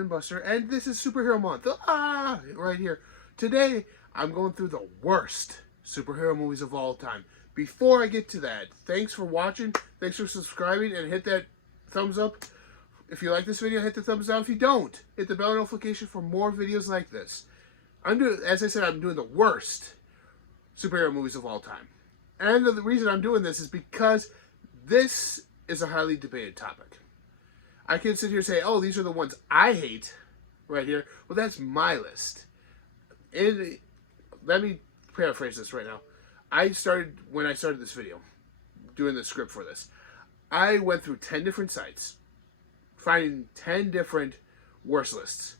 BINBUSTER, and this is Superhero Month. Right here. Today, I'm going through the worst superhero movies of all time. Before I get to that, thanks for watching, thanks for subscribing, and hit that thumbs up. If you like this video, hit the thumbs down. If you don't, hit the bell notification for more videos like this. As I said, I'm doing the worst superhero movies of all time. And the reason I'm doing this is because this is a highly debated topic. I can sit here and say, oh, these are the ones I hate right here. Well, that's my list. And let me paraphrase this right now. When I started this video, doing the script for this, I went through 10 different sites, finding 10 different worst lists.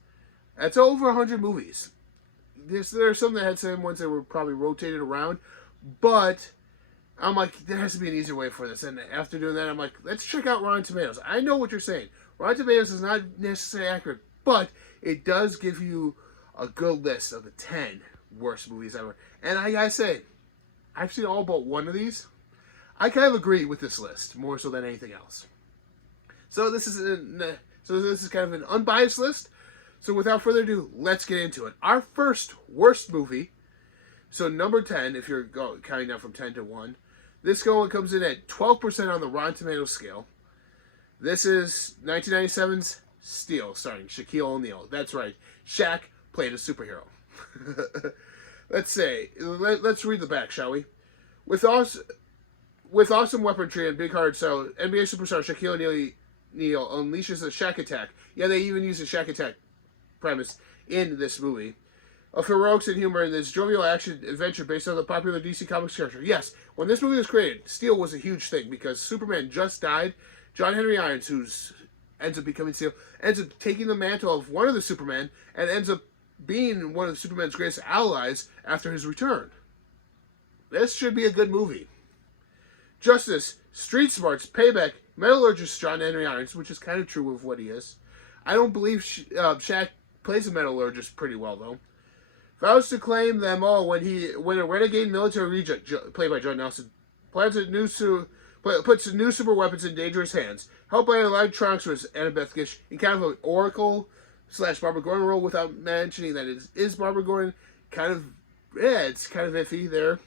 That's over 100 movies. There are some that had some ones that were probably rotated around, but I'm like, there has to be an easier way for this. And after doing that, I'm like, let's check out Rotten Tomatoes. I know what you're saying. Rotten Tomatoes is not necessarily accurate, but it does give you a good list of the 10 worst movies ever. And I gotta say, I've seen all but one of these. I kind of agree with this list, more so than anything else. So this is kind of an unbiased list. So without further ado, let's get into it. Our first worst movie, so number 10, if you're counting down from 10 to 1, this one comes in at 12% on the Rotten Tomatoes scale. This is 1997's Steel, starring Shaquille O'Neal. That's right, Shaq played a superhero. Let's read the back, shall we? With awesome weaponry and big hard style, NBA superstar Shaquille O'Neal unleashes a Shaq attack. Yeah, they even use a Shaq attack premise in this movie. Of heroics and humor in this jovial action adventure based on the popular DC Comics character. Yes, when this movie was created, Steel was a huge thing because Superman just died. John Henry Irons, who ends up becoming Steel, ends up taking the mantle of one of the Supermen and ends up being one of Superman's greatest allies after his return. This should be a good movie. Justice, Street Smarts, Payback, Metallurgist John Henry Irons, which is kind of true of what he is. I don't believe Shaq plays a metallurgist pretty well, though. Vows to claim them all when a renegade military regent, played by John Nelson, puts new super weapons in dangerous hands. Helped by electronics was Annabeth Gish in kind of an Oracle / Barbara Gordon role without mentioning that it is Barbara Gordon. It's kind of iffy there.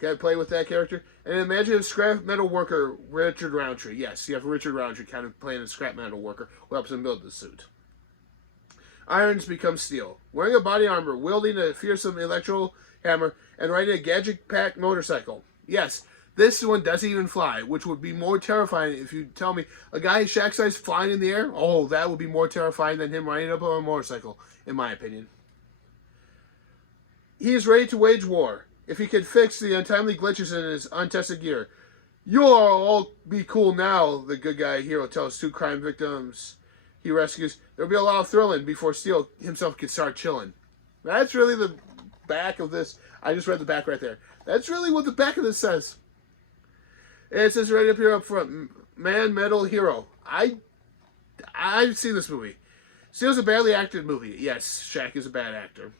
Got to play with that character. And imagine a scrap metal worker, Richard Roundtree. Yes, you have Richard Roundtree kind of playing a scrap metal worker who helps him build the suit. Irons becomes Steel, wearing a body armor, wielding a fearsome electrical hammer, and riding a gadget-packed motorcycle. Yes, this one doesn't even fly, which would be more terrifying if you tell me a guy Shaq size flying in the air. Oh, that would be more terrifying than him riding up on a motorcycle, in my opinion. He is ready to wage war if he can fix the untimely glitches in his untested gear. You'll all be cool now, the good guy hero tells two crime victims he rescues. There'll be a lot of thrilling before Steel himself can start chilling. That's really the back of this. I just read the back right there. That's really what the back of this says. And it says right up here up front, Man, Metal, Hero. I've seen this movie. Steel's a badly acted movie. Yes, Shaq is a bad actor.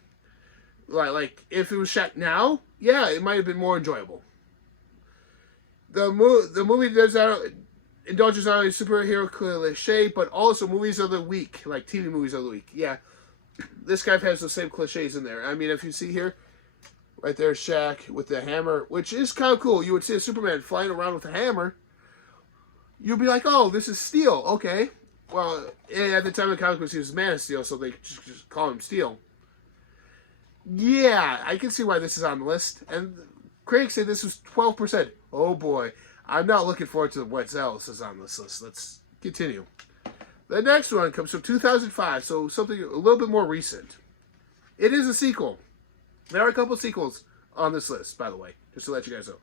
Like if it was Shaq now, yeah, it might have been more enjoyable. The movie indulges not only superhero cliche, but also movies of the week, like TV movies of the week. Yeah, this guy has the same cliches in there. I mean, if you see here, right there, Shaq with the hammer, which is kind of cool. You would see a Superman flying around with a hammer. You'd be like, oh, this is Steel. Okay. Well, at the time of the comic books, he was Man of Steel, so they just call him Steel. Yeah, I can see why this is on the list. And Craig said this was 12%. Oh, boy. I'm not looking forward to what else is on this list. Let's continue. The next one comes from 2005, so something a little bit more recent. It is a sequel. There are a couple sequels on this list, by the way, just to let you guys know.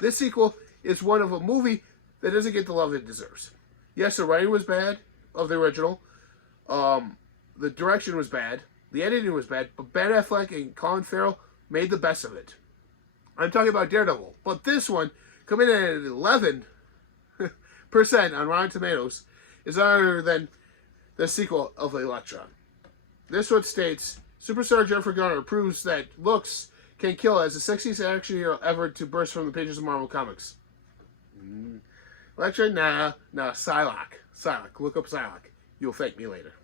This sequel is one of a movie that doesn't get the love it deserves. Yes, the writing was bad of the original. The direction was bad. The editing was bad. But Ben Affleck and Colin Farrell made the best of it. I'm talking about Daredevil. But this one, coming in at 11% on Rotten Tomatoes, is other than the sequel of Elektra. This one states, Superstar Jennifer Garner proves that looks can kill as the sexiest action hero ever to burst from the pages of Marvel Comics. Elektra, nah, Psylocke. Look up Psylocke. You'll thank me later.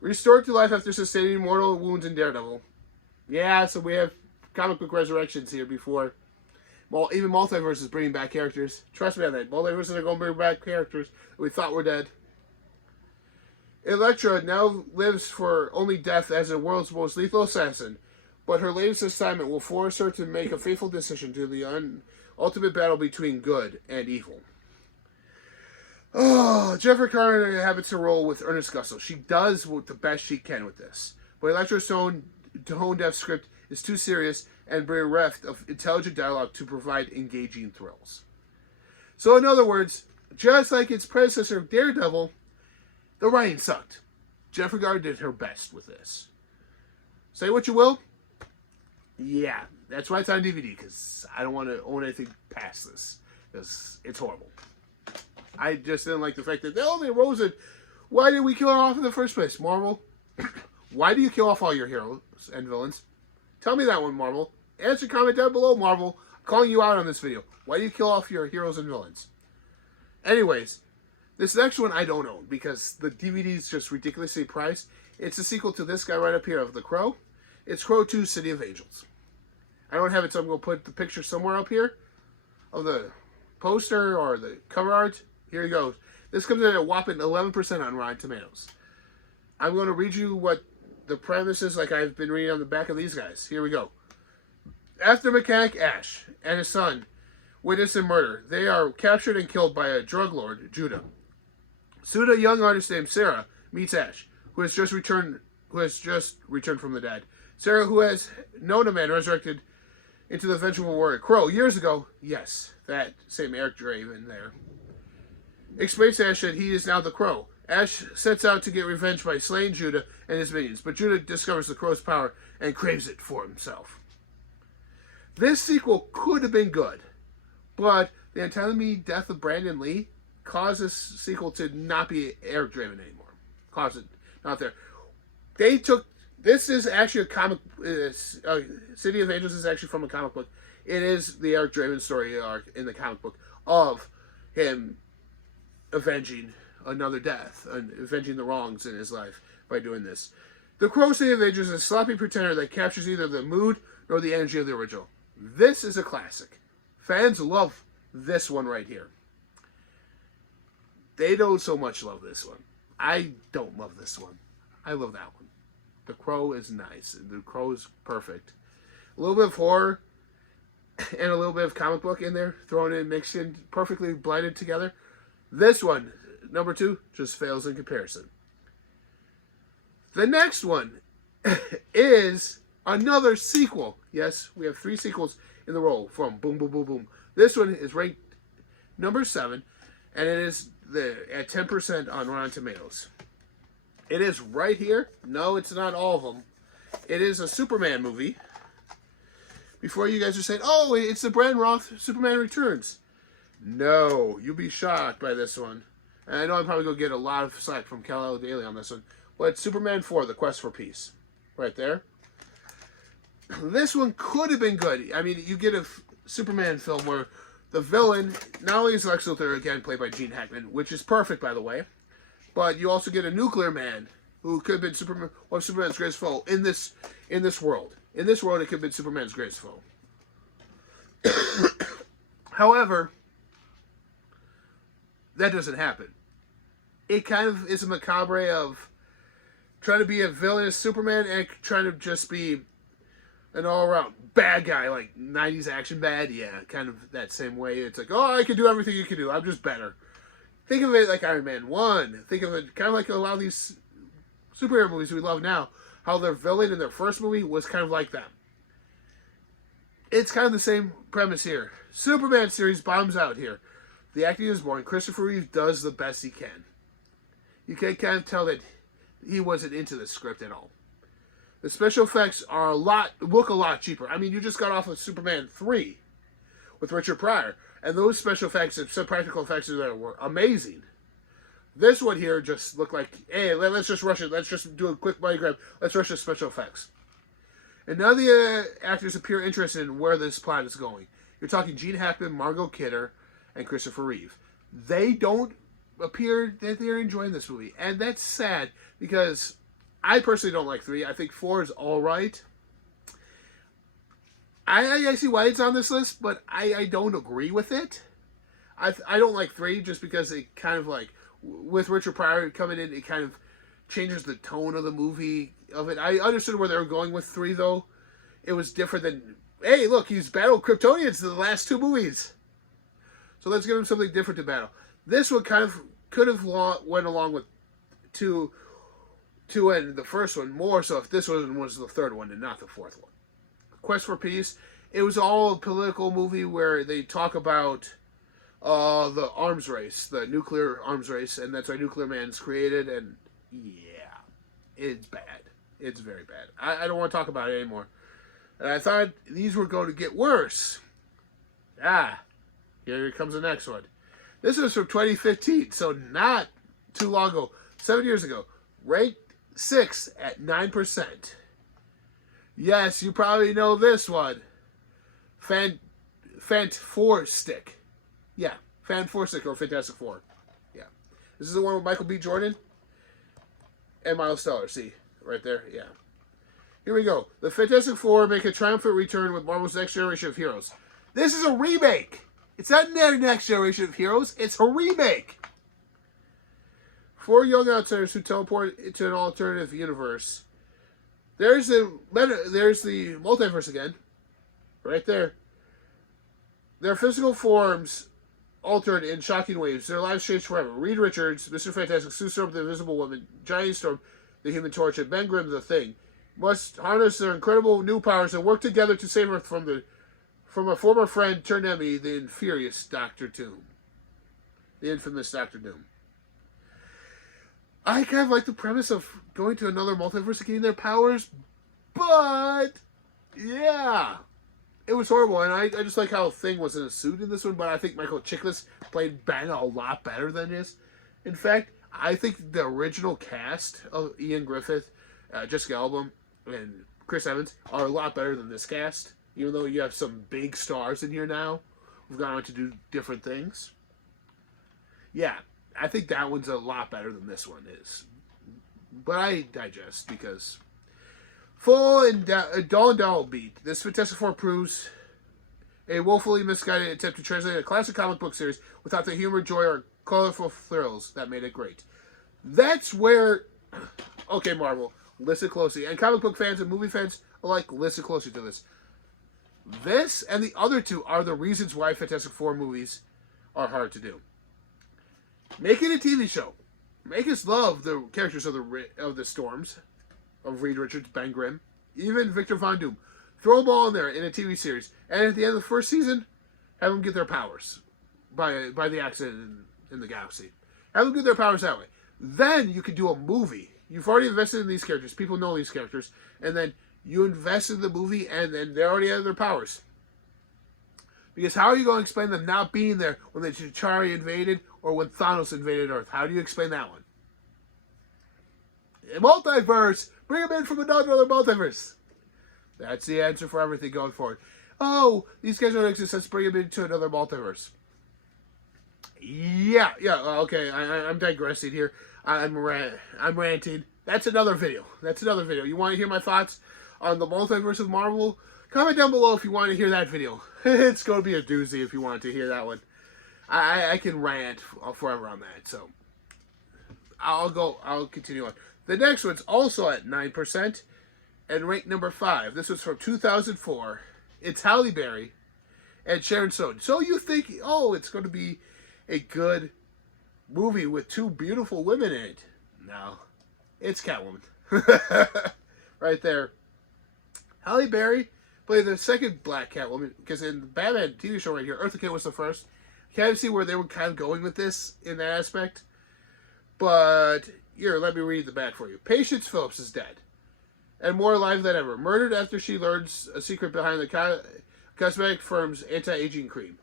Restored to life after sustaining mortal wounds in Daredevil. Yeah, so we have comic book resurrections here before. Well, even multiverse is bringing back characters. Trust me on that. Multiverses are going to bring back characters that we thought were dead. Elektra now lives for only death as the world's most lethal assassin, but her latest assignment will force her to make a fateful decision to the ultimate battle between good and evil. Oh, Jennifer Carter habits to roll with earnest gusto. She does the best she can with this. But Elektra's tone-deaf script is too serious and bereft of intelligent dialogue to provide engaging thrills. So in other words, just like its predecessor, Daredevil, the writing sucked. Jennifer Garner did her best with this. Say what you will. Yeah, that's why it's on DVD, because I don't want to own anything past this, because it's horrible. I just didn't like the fact that, oh, they rose it. Why did we kill her off in the first place, Marvel? Why do you kill off all your heroes and villains? Tell me that one, Marvel. Answer, comment down below, Marvel. I'm calling you out on this video. Why do you kill off your heroes and villains? Anyways, this next one I don't own because the DVD is just ridiculously priced. It's a sequel to this guy right up here of The Crow. It's Crow 2 City of Angels. I don't have it, so I'm going to put the picture somewhere up here of the poster or the cover art. Here he goes. This comes in at a whopping 11% on Rotten Tomatoes. I'm going to read you what the premise is like I've been reading on the back of these guys. Here we go. After mechanic Ash and his son witness a murder, they are captured and killed by a drug lord, Judah. Soon a young artist named Sarah meets Ash, who has just returned from the dead. Sarah, who has known a man resurrected into the vengeful warrior Crow years ago. Yes, that same Eric Draven there. Explains to Ash that he is now the Crow. Ash sets out to get revenge by slaying Judah and his minions, but Judah discovers the Crow's power and craves it for himself. This sequel could have been good, but the untimely death of Brandon Lee caused this sequel to not be Eric Draven anymore. Caused it not there. This is actually a comic. City of Angels is actually from a comic book. It is the Eric Draven story arc in the comic book of him avenging another death and avenging the wrongs in his life by doing this. The Crow City of Angels is a sloppy pretender that captures neither the mood nor the energy of the original. This is a classic. Fans love this one right here. They don't so much love this one. I don't love this one. I love that one. The Crow is nice. The Crow is perfect. A little bit of horror and a little bit of comic book in there, thrown in, mixed in, perfectly blended together. This one, number 2, just fails in comparison. The next one is another sequel. Yes, we have 3 sequels in the row from Boom Boom Boom Boom. This one is ranked number 7, and it is at 10% on Rotten Tomatoes. It is right here. No, it's not all of them. It is a Superman movie. Before you guys are saying, oh, it's the Brand Roth Superman Returns. No, you'll be shocked by this one. And I know I'm probably going to get a lot of slack from Kal-El Daily on this one. But it's Superman 4, The Quest for Peace. Right there. This one could have been good. I mean, you get a Superman film where the villain, not only is Lex Luthor, again, played by Gene Hackman, which is perfect, by the way, but you also get a nuclear man who could have been Superman, one of Superman's greatest foe in this world. In this world, it could have been Superman's greatest foe. However, that doesn't happen. It kind of is a macabre of trying to be a villainous Superman and trying to just be an all-around bad guy, like 90s action bad. Yeah, kind of that same way. It's like, oh, I can do everything you can do. I'm just better. Think of it like Iron Man 1. Think of it kind of like a lot of these superhero movies we love now. How their villain in their first movie was kind of like them. It's kind of the same premise here. Superman series bombs out here. The acting is boring. Christopher Reeve does the best he can. You can kind of tell that he wasn't into the script at all. The special effects are look a lot cheaper. I mean, you just got off of Superman 3 with Richard Pryor, and those special effects and some practical effects there were amazing. This one here just looked like, hey, let's just rush it. Let's just do a quick money grab. Let's rush the special effects. And none of the actors appear interested in where this plot is going. You're talking Gene Hackman, Margot Kidder, and Christopher Reeve. They don't appear that they're enjoying this movie. And that's sad because I personally don't like 3. I think 4 is all right. I see why it's on this list, but I don't agree with it. I don't like 3 just because it kind of like, with Richard Pryor coming in, it kind of changes the tone of the movie of it. I understood where they were going with 3 though. It was different than, hey, look, he's battled Kryptonians in the last 2 movies. So let's give him something different to battle. This one kind of could have went along with 2 and the first one more so if this one was the 3rd one and not the 4th one. Quest for Peace. It was all a political movie where they talk about the arms race, the nuclear arms race, and that's why Nuclear Man's created, and yeah, it's bad. It's very bad. I don't want to talk about it anymore. And I thought these were going to get worse. Here comes the next one. This was from 2015, so not too long ago, 7 years ago. Ranked 6 at 9%. Yes, you probably know this one. Fantastic. Yeah, Fantastic or Fantastic Four. Yeah. This is the one with Michael B. Jordan and Miles Teller. See, right there? Yeah. Here we go. The Fantastic Four make a triumphant return with Marvel's Next Generation of Heroes. This is a remake. It's not their Next Generation of Heroes. It's a remake. 4 young outsiders who teleport into an alternative universe. There's the multiverse again. Right there. Their physical forms altered in shocking ways. Their lives changed forever. Reed Richards, Mr. Fantastic, Sue Storm, the Invisible Woman, Giant Storm, the Human Torch, and Ben Grimm, the Thing, must harness their incredible new powers and work together to save Earth from a former friend turned enemy, the infamous Doctor Doom. I kind of like the premise of going to another multiverse and getting their powers, but yeah. It was horrible, and I just like how Thing was in a suit in this one, but I think Michael Chiklis played Ben a lot better than this. In fact, I think the original cast of Ian Griffith, Jessica Alba, and Chris Evans are a lot better than this cast, even though you have some big stars in here now who've gone on to do different things. Yeah, I think that one's a lot better than this one is. But I digest because... Full and dull and downbeat, this Fantastic Four proves a woefully misguided attempt to translate a classic comic book series without the humor, joy, or colorful thrills that made it great. That's where... Okay, Marvel, listen closely. And comic book fans and movie fans alike, listen closely to this. This and the other 2 are the reasons why Fantastic Four movies are hard to do. Make it a TV show. Make us love the characters of the Storms, of Reed Richards, Ben Grimm, even Victor Von Doom. Throw them all in there in a TV series. And at the end of the first season, have them get their powers by the accident in the galaxy. Have them get their powers that way. Then you can do a movie. You've already invested in these characters. People know these characters. And then you invest in the movie and then they already have their powers. Because how are you going to explain them not being there when the Chitauri invaded or when Thanos invaded Earth? How do you explain that one? Multiverse! Bring them in from another multiverse. That's the answer for everything going forward. Oh, these guys don't exist. Let's bring them into another multiverse. Yeah. Okay, I'm digressing here. I'm ranting. That's another video. You want to hear my thoughts on the multiverse of Marvel? Comment down below if you want to hear that video. It's going to be a doozy if you want to hear that one. I can rant forever on that. So I'll continue on. The next one's also at 9% and ranked number 5. This was from 2004. It's Halle Berry and Sharon Stone. So you think, oh, it's going to be a good movie with 2 beautiful women in it. No, it's Catwoman. Right there. Halle Berry played the second black Catwoman, because in the Batman TV show right here, Eartha Kitt was the first. You kind of see where they were kind of going with this in that aspect. But... here, let me read the back for you. Patience Phillips is dead, and more alive than ever. Murdered after she learns a secret behind the cosmetic firm's anti-aging cream.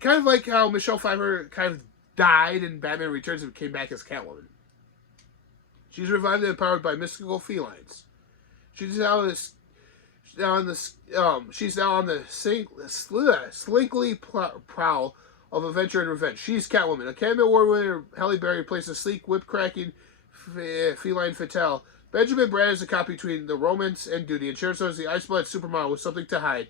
Kind of like how Michelle Pfeiffer kind of died in Batman Returns and came back as Catwoman. She's revived and empowered by mystical felines. She's now on the slinkly prowl of adventure and revenge. She's Catwoman. Academy Award winner Halle Berry plays a sleek, whip-cracking feline fatale. Benjamin Brand is a cop between the romance and duty, and Sharon Stone is the ice-blooded supermodel with something to hide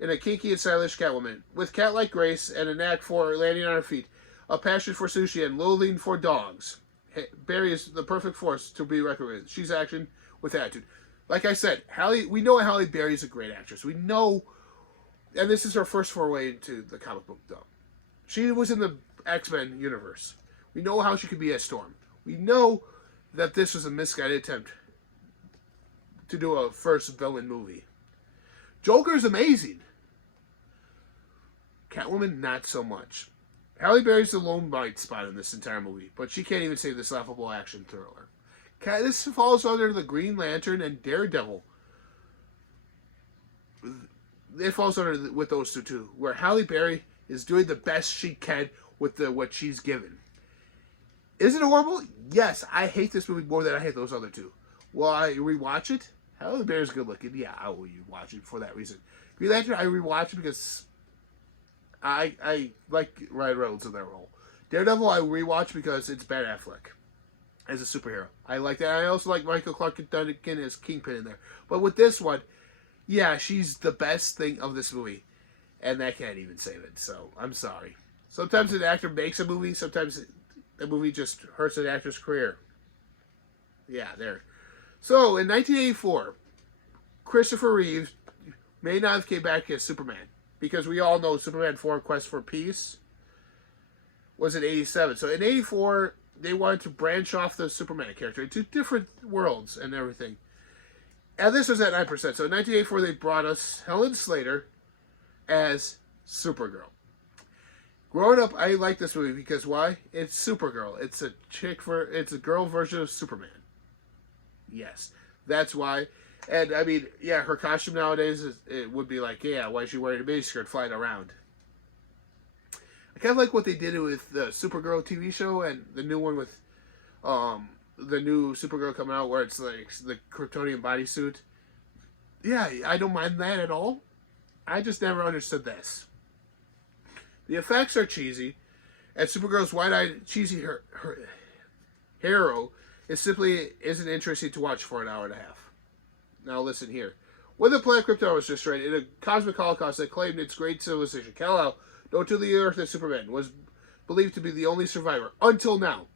in a kinky and stylish Catwoman. With cat-like grace and a knack for landing on her feet, a passion for sushi and loathing for dogs, Barry is the perfect force to be reckoned with. She's action with attitude. Like I said, we know Halle Berry is a great actress. We know, and this is her first foray into the comic book, though. She was in the X-Men universe. We know how she could be as Storm. We know that this was a misguided attempt to do a first villain movie. Joker is amazing. Catwoman, not so much. Halle Berry's the lone bright spot in this entire movie, but she can't even save this laughable action thriller. This falls under the Green Lantern and Daredevil. It falls under with those two too, where Halle Berry is doing the best she can with what she's given. Is it horrible? Yes, I hate this movie more than I hate those other two. Will I rewatch it? Halle Berry's good looking. Yeah, I will rewatch it for that reason. Green Lantern, I rewatch it because I like Ryan Reynolds in that role. Daredevil, I rewatch because it's Ben Affleck as a superhero. I like that. I also like Michael Clark Duncan as Kingpin in there. But with this one, yeah, she's the best thing of this movie. And that can't even save it. So, I'm sorry. Sometimes an actor makes a movie. Sometimes the movie just hurts an actor's career. Yeah, there. So, in 1984, Christopher Reeve may not have came back as Superman. Because we all know Superman 4 Quest for Peace was in 87. So, in 84, they wanted to branch off the Superman character into different worlds and everything. And this was at 9%. So, in 1984, they brought us Helen Slater as Supergirl. Growing up, I like this movie because why? It's Supergirl. It's a girl version of Superman. Yes, that's why. And I mean, yeah, her costume nowadays it would be like, yeah, why is she wearing a miniskirt flying around? I kind of like what they did with the Supergirl TV show and the new one with the new Supergirl coming out where it's like the Kryptonian bodysuit. Yeah, I don't mind that at all. I just never understood this. The effects are cheesy, and Supergirl's wide-eyed, cheesy her hero simply isn't interesting to watch for an hour and a half. Now listen here. When the planet Krypton was destroyed in a cosmic holocaust that claimed its great civilization, Kal-El, known to the Earth as Superman, was believed to be the only survivor until now.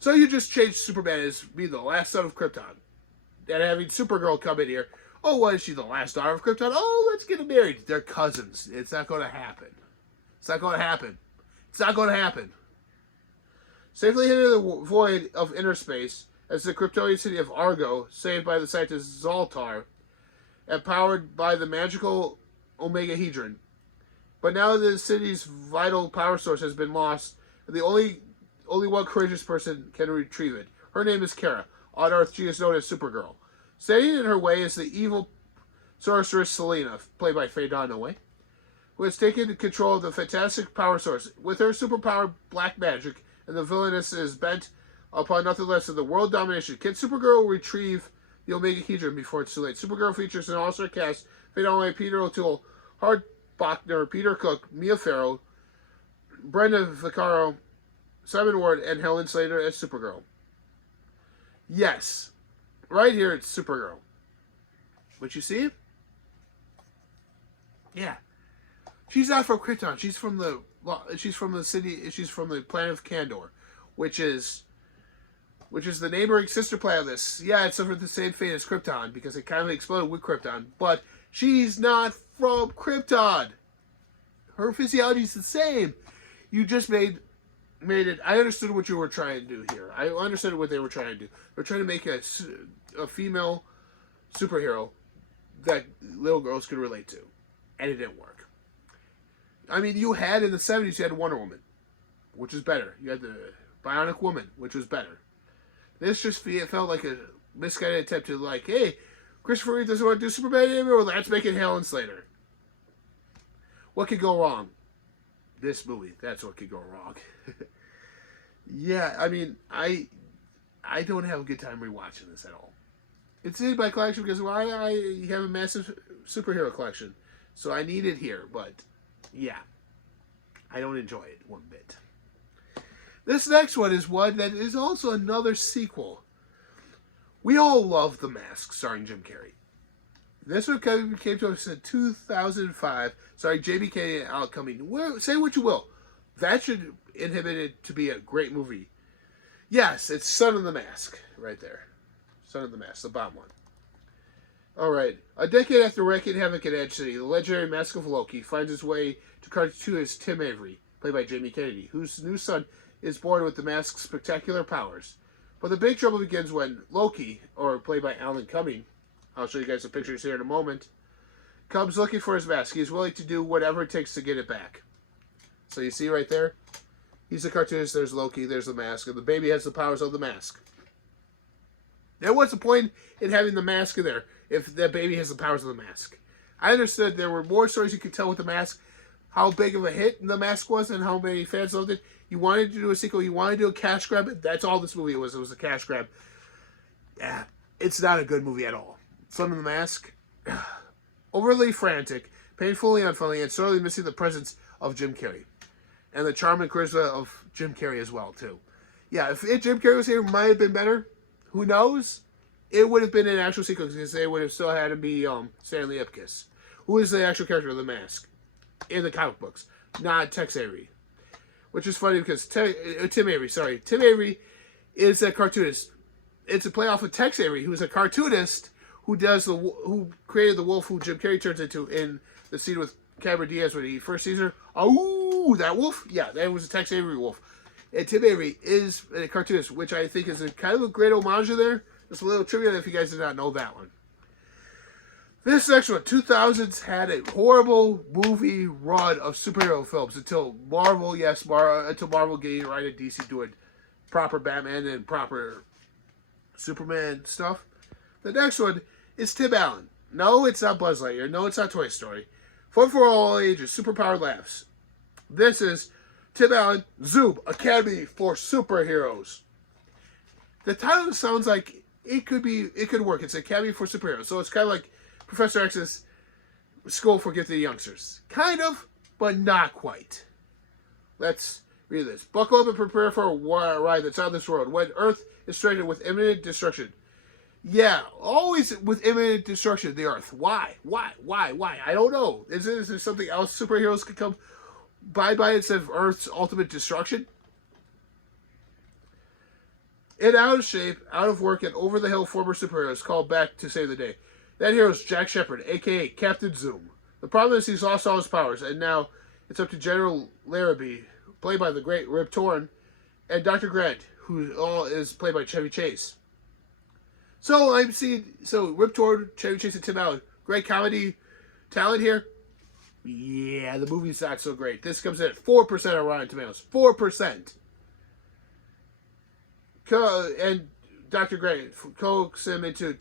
So you just changed Superman as being the last son of Krypton, and having Supergirl come in here. Oh, what is she, the last daughter of Krypton? Oh, let's get them married. They're cousins. It's not going to happen. It's not going to happen. It's not going to happen. Safely into the void of inner space, as the Kryptonian city of Argo, saved by the scientist Zoltar, and powered by the magical Omegahedron. But now the city's vital power source has been lost, and the only one courageous person can retrieve it. Her name is Kara. On Earth, she is known as Supergirl. Standing in her way is the evil sorceress Selena, played by Faye Dunaway, who has taken control of the fantastic power source. With her superpower black magic, and the villainess is bent upon nothing less than the world domination. Can Supergirl retrieve the Omegahedron before it's too late? Supergirl features an all-star cast: Faye Dunaway, Peter O'Toole, Hart Bachner, Peter Cook, Mia Farrow, Brenda Vaccaro, Simon Ward, and Helen Slater as Supergirl. Yes. Right here, it's Supergirl. But you see? Yeah. She's not from Krypton. She's from the city. She's from the planet of Kandor, which is the neighboring sister planet of this. Yeah, it suffered the same fate as Krypton because it kind of exploded with Krypton. But she's not from Krypton. Her physiology is the same. You just made it. I understood what you were trying to do here. I understood what they were trying to do. They're trying to make a female superhero that little girls could relate to, and it didn't work. I mean, you had in the 70s, you had Wonder Woman, which is better. You had the Bionic Woman, which was better. This just felt like a misguided attempt to like, hey, Christopher Reeve doesn't want to do Superman anymore. Let's make it Helen Slater. What could go wrong? This movie. That's what could go wrong. Yeah, I mean, I don't have a good time rewatching this at all. It's in my collection because I have a massive superhero collection, so I need it here. But yeah, I don't enjoy it one bit. This next one is one that is also another sequel. We all love The Mask, starring Jim Carrey. This one came to us in 2005, starring Jamie Kennedy and Alec Cumming. Say what you will, that should inhibit it to be a great movie. Yes, it's Son of the Mask, right there. Son of the Mask, the bomb one. Alright, a decade after wreaking havoc in Edge City, the legendary Mask of Loki finds its way to cartoonist Tim Avery, played by Jamie Kennedy, whose new son is born with the mask's spectacular powers. But the big trouble begins when Loki, or played by Alan Cumming, I'll show you guys some pictures here in a moment, comes looking for his mask. He's willing to do whatever it takes to get it back. So you see right there? He's a cartoonist, there's Loki, there's the mask, and the baby has the powers of the mask. Now what's the point in having the mask in there if the baby has the powers of the mask? I understood there were more stories you could tell with the mask, how big of a hit the mask was and how many fans loved it. You wanted to do a sequel, you wanted to do a cash grab, that's all this movie was. It was a cash grab. Yeah, it's not a good movie at all. Son of the Mask, overly frantic, painfully unfunny, and sorely missing the presence of Jim Carrey. And the charm and charisma of Jim Carrey as well, too. Yeah, if Jim Carrey was here, it might have been better. Who knows? It would have been an actual sequel because they would have still had to be Stanley Ipkiss, who is the actual character of the Mask in the comic books, not Tex Avery. Which is funny because Tim Avery is a cartoonist. It's a playoff of Tex Avery, who's a cartoonist who created the wolf who Jim Carrey turns into in the scene with Cameron Diaz when he first sees her. Oh, that wolf? Yeah, that was a Tex Avery wolf. And Tim Avery is a cartoonist, which I think is a kind of a great homage there. Just a little trivia if you guys did not know that one. This next one, 2000s, had a horrible movie run of superhero films until Marvel, until Marvel getting right at DC doing proper Batman and proper Superman stuff. The next one is Tim Allen. No, it's not Buzz Lightyear. No, it's not Toy Story. Fun for all ages, superpowered laughs. This is Tim Allen, Zoom, Academy for Superheroes. The title sounds like it could work. It's Academy for Superheroes. So it's kind of like Professor X's School for Gifted Youngsters. Kind of, but not quite. Let's read this. Buckle up and prepare for a ride that's on this road when Earth is threatened with imminent destruction. Yeah, always with imminent destruction, the Earth. Why? I don't know. Is there something else superheroes could come by instead of Earth's ultimate destruction? In out of shape, out of work, and over the hill former superheroes called back to save the day. That hero is Jack Shepherd, a.k.a. Captain Zoom. The problem is he's lost all his powers, and now it's up to General Larrabee, played by the great Rip Torn, and Dr. Grant, who is played by Chevy Chase. So Rip Torn, Chevy Chase, and Tim Allen. Great comedy talent here. Yeah, the movie's not so great. This comes in at 4% on Rotten Tomatoes. 4%. And Dr. Grant coaxes him into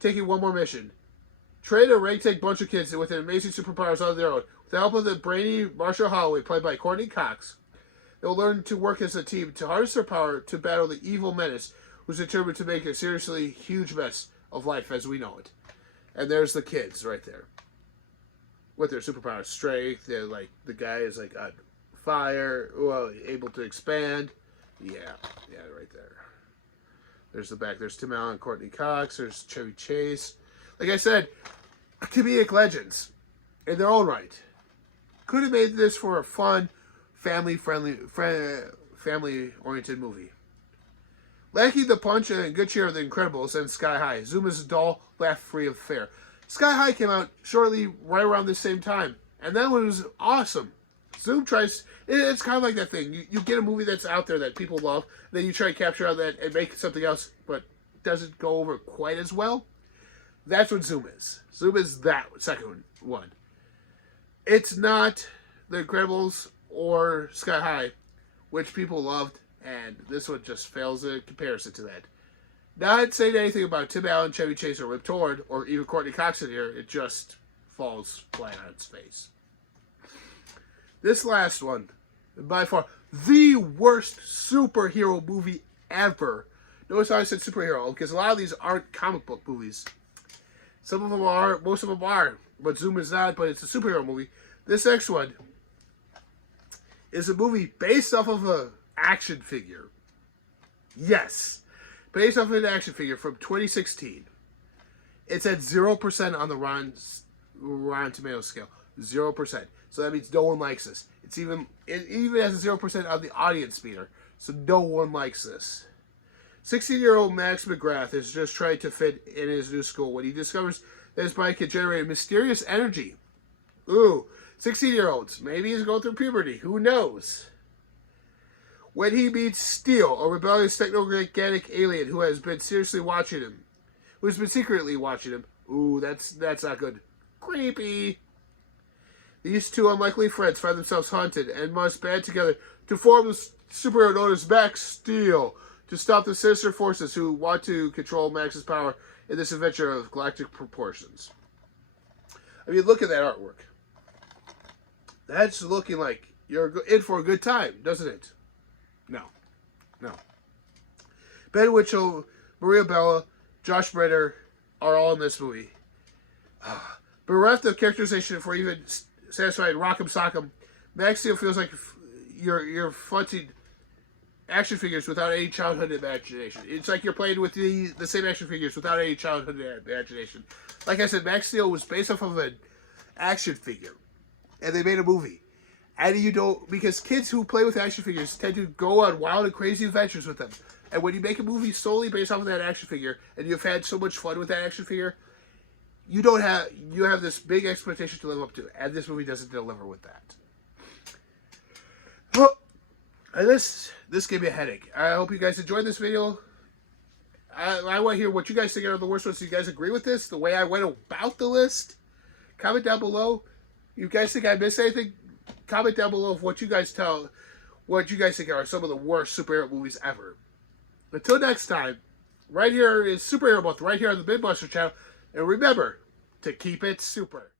taking one more mission. Train a ragtag bunch of kids with amazing superpowers on their own. With the help of the brainy Marshall Holloway, played by Courtney Cox, they'll learn to work as a team to harness their power to battle the evil menace who's determined to make a seriously huge mess of life as we know it. And there's the kids right there. With their superpowers. Strength, the guy is on fire, able to expand. Yeah, right there. There's the back. There's Tim Allen, Courtney Cox. There's Chevy Chase. Like I said, comedic legends in their own right. Could have made this for a fun, family-oriented movie. Lacking the punch and good cheer of The Incredibles and Sky High, Zoom is a dull, laugh-free affair. Sky High came out shortly right around the same time, and that one was awesome. Zoom tries, it's kind of like that thing. You get a movie that's out there that people love, then you try to capture out that and make something else, but doesn't go over quite as well. That's what Zoom is. Zoom is that second one. It's not The Incredibles or Sky High, which people loved, and this one just fails in comparison to that. Not saying anything about Tim Allen, Chevy Chase, or Rip Torn, or even Courtney Cox in here. It just falls flat on its face. This last one, by far, the worst superhero movie ever. Notice how I said superhero, because a lot of these aren't comic book movies. Some of them are, most of them are, but Zoom is not, but it's a superhero movie. This next one is a movie based off of a action figure. Yes. Based off of an action figure from 2016. It's at 0% on the Rotten Tomatoes scale. 0%. So that means no one likes this. It even has a 0% on the audience meter. So no one likes this. 16-year-old Max McGrath is just trying to fit in his new school when he discovers that his body can generate mysterious energy. Ooh, 16-year-olds. Maybe he's going through puberty. Who knows? When he meets Steel, a rebellious techno-organic alien who has been secretly watching him. Ooh, that's not good. Creepy. These two unlikely friends find themselves haunted and must band together to form the superhero known as Max Steel to stop the sinister forces who want to control Max's power in this adventure of galactic proportions. I mean, look at that artwork. That's looking like you're in for a good time, doesn't it? No. Ben Whishaw, Maria Bella, Josh Brenner are all in this movie. Bereft of characterization for even satisfying Rock'em Sock'em, Max Steel feels like you're fronting action figures without any childhood imagination. It's like you're playing with the same action figures without any childhood imagination. Like I said, Max Steel was based off of an action figure, and they made a movie. And you don't, because kids who play with action figures tend to go on wild and crazy adventures with them. And when you make a movie solely based off of that action figure, and you've had so much fun with that action figure, you have this big expectation to live up to, and this movie doesn't deliver with that. Well, and this gave me a headache. I hope you guys enjoyed this video. I want to hear what you guys think are the worst ones. Do you guys agree with this? The way I went about the list? Comment down below. You guys think I missed anything? Comment down below of what you guys think are some of the worst superhero movies ever. Until next time, right here is Superhero Month, right here on the BINBUSTER channel. And remember to keep it super.